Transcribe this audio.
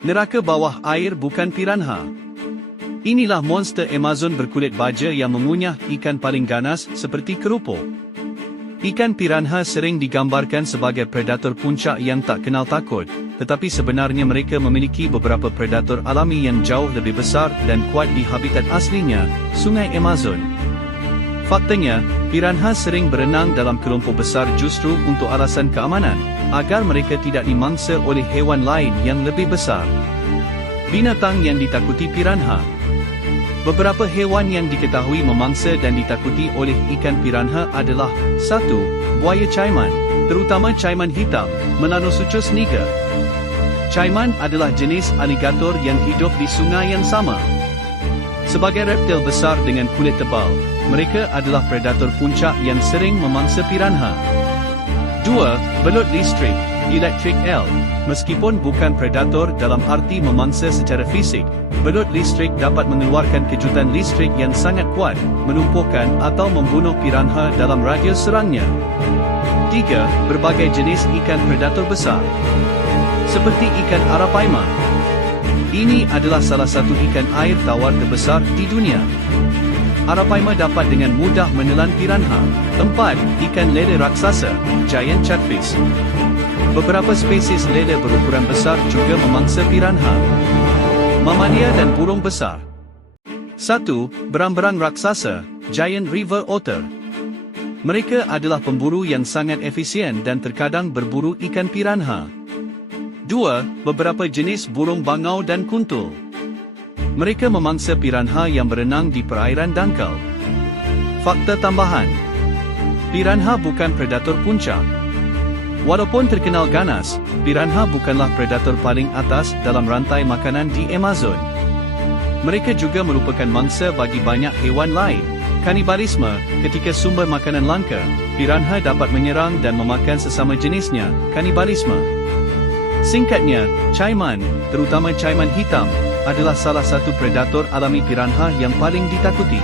Neraka bawah air bukan piranha. Inilah monster Amazon berkulit baja yang mengunyah ikan paling ganas seperti kerupu. Ikan piranha sering digambarkan sebagai predator puncak yang tak kenal takut, tetapi sebenarnya mereka memiliki beberapa predator alami yang jauh lebih besar dan kuat di habitat aslinya, Sungai Amazon. Faktanya, piranha sering berenang dalam kelompok besar justru untuk alasan keamanan, agar mereka tidak dimangsa oleh hewan lain yang lebih besar. Binatang yang ditakuti piranha. Beberapa hewan yang diketahui memangsa dan ditakuti oleh ikan piranha adalah 1. Buaya caiman, terutama caiman hitam, Melanosuchus niger. Caiman adalah jenis aligator yang hidup di sungai yang sama. Sebagai reptil besar dengan kulit tebal, mereka adalah predator puncak yang sering memangsa piranha. 2. Belut listrik, electric eel. Meskipun bukan predator dalam arti memangsa secara fisik, belut listrik dapat mengeluarkan kejutan listrik yang sangat kuat, menumpukan atau membunuh piranha dalam radius serangnya. 3. Berbagai jenis ikan predator besar, seperti ikan arapaima. Ini adalah salah satu ikan air tawar terbesar di dunia. Arapaima dapat dengan mudah menelan piranha. 4. Ikan lele raksasa, giant catfish. Beberapa spesies lele berukuran besar juga memangsa piranha. Mamalia dan burung besar. 1. Berang-berang raksasa, giant river otter. Mereka adalah pemburu yang sangat efisien dan terkadang berburu ikan piranha. 2. Beberapa jenis burung bangau dan kuntul. Mereka memangsa piranha yang berenang di perairan dangkal. Fakta tambahan. Piranha bukan predator puncak. Walaupun terkenal ganas, piranha bukanlah predator paling atas dalam rantai makanan di Amazon. Mereka juga merupakan mangsa bagi banyak hewan lain. Kanibalisme, ketika sumber makanan langka, piranha dapat menyerang dan memakan sesama jenisnya. Kanibalisme. Singkatnya, caiman, terutama caiman hitam, adalah salah satu predator alami piranha yang paling ditakuti.